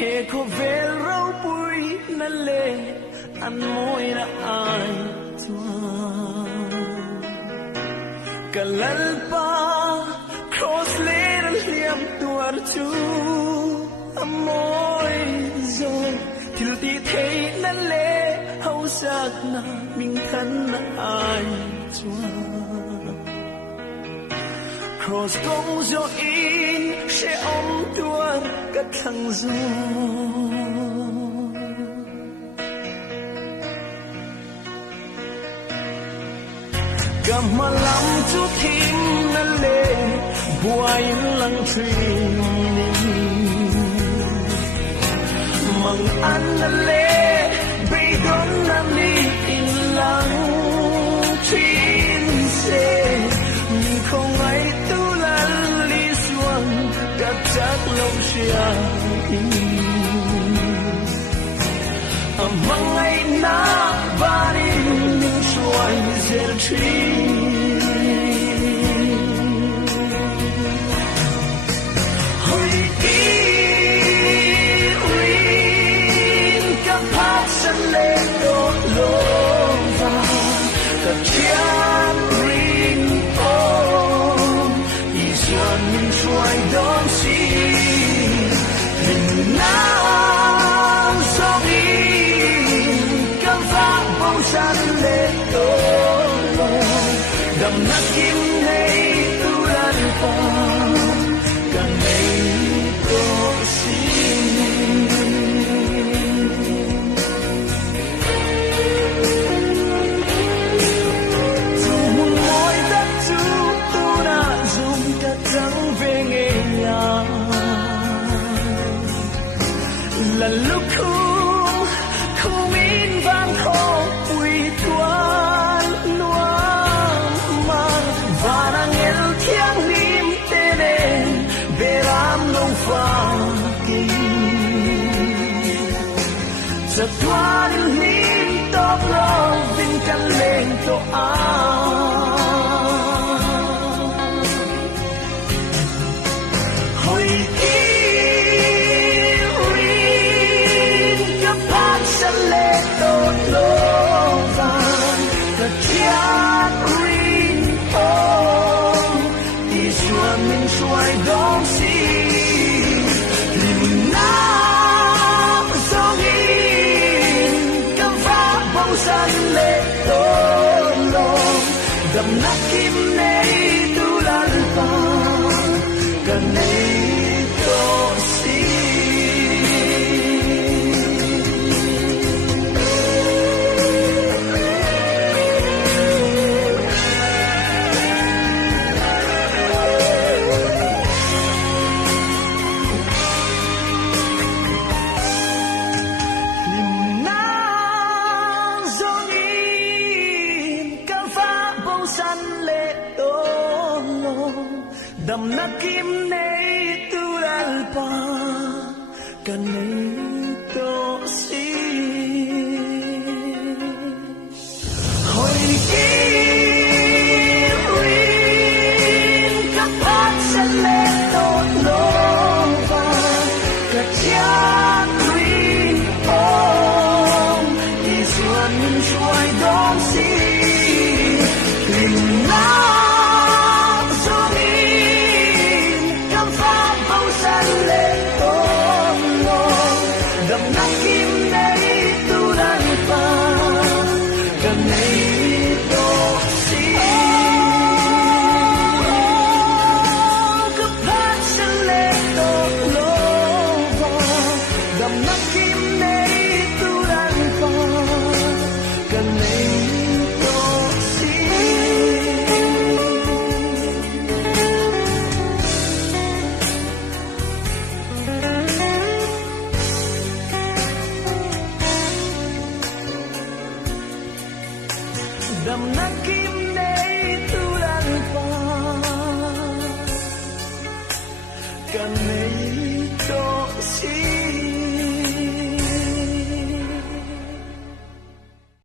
he ko vel rau pui na le an moi na ai tua kalalpa cross le liam tuar chu amoi zo til ti thei na le hau sak na min khan na ai tua cross gong zo in she om tuar ka thang zo Gamalam chu thim na le buai lang thrin mang an na le be don na ni in lang thrin se min không ai tu lan li suan ka chắc lâu xia amang ai na bari min suai zel thrin Tuan lim top lo vinh căn lên to a hồi ki rin ka pat sa le to lo va ka chiat rin o di suan min suai dong si lim na san le to lo dam na kim nei tu lan pa kan nei to si dam na kim nei tu al pa kan nei to si hoi ki rin ka pat sa le to lo va ka chia rin om di suan min suai dong si lim na Dam na